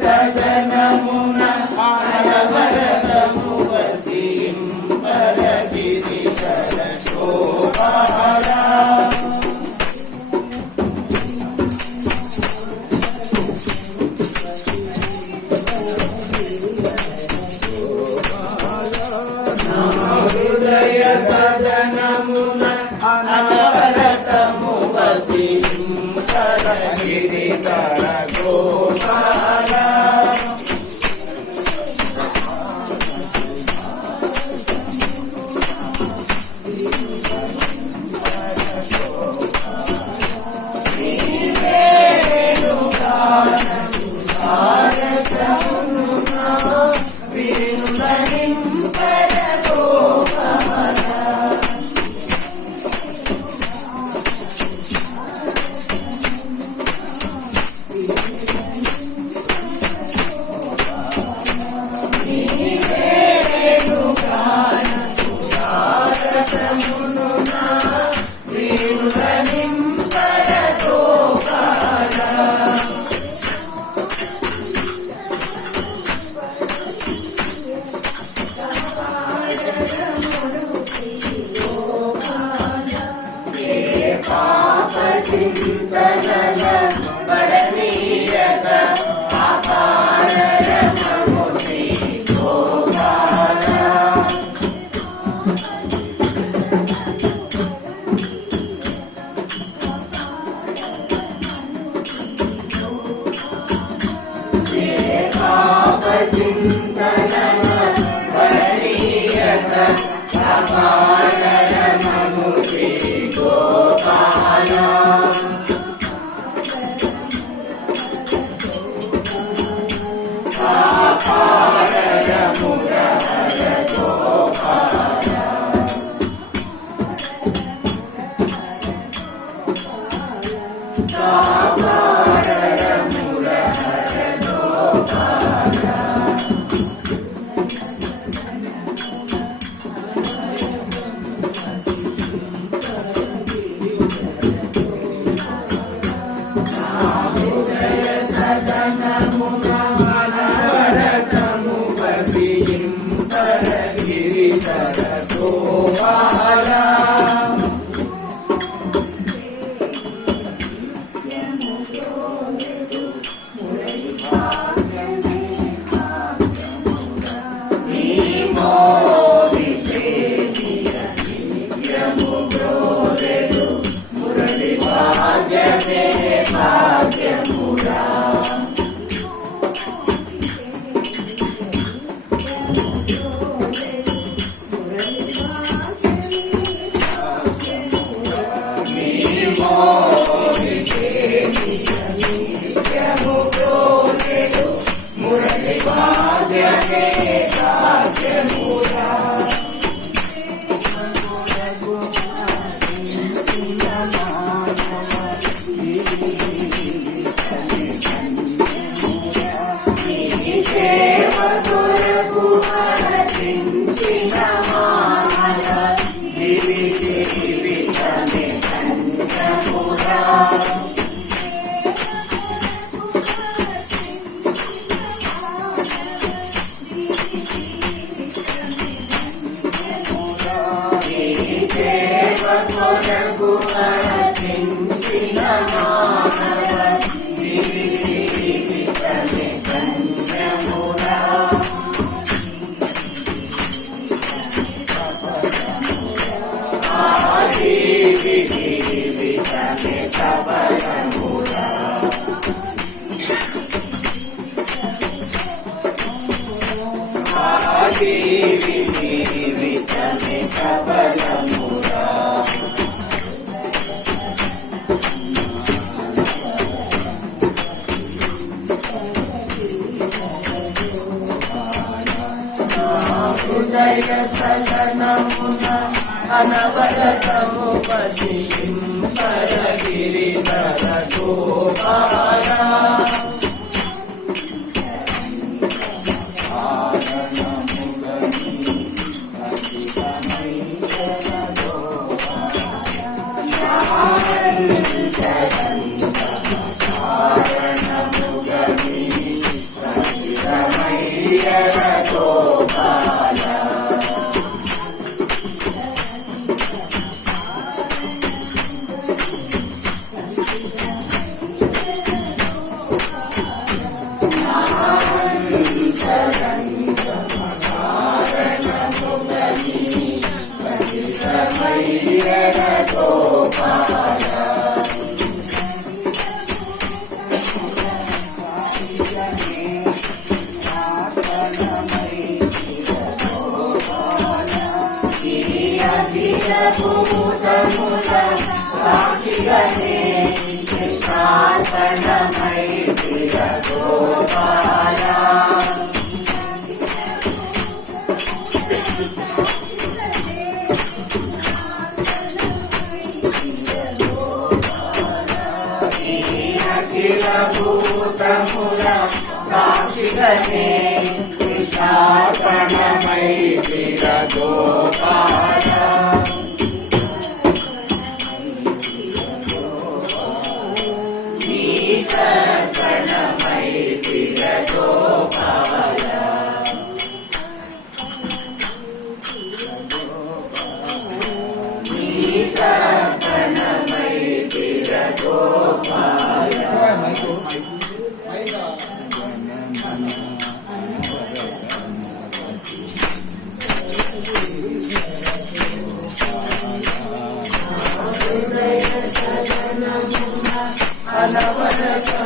సదనమున అనవరతము వసింపరగిరి శోభారా హృదయ సదనమున అనవరతము వసింపరగిరి తర Gopala. Yeah. Thank you. హృదయ సదనమున అనవరతము పరగిరి తర Gopala miss Rampuram, Rampuram, Rampuram, Rampuram, Rampuram, Rampuram, Rampuram, అనవరతము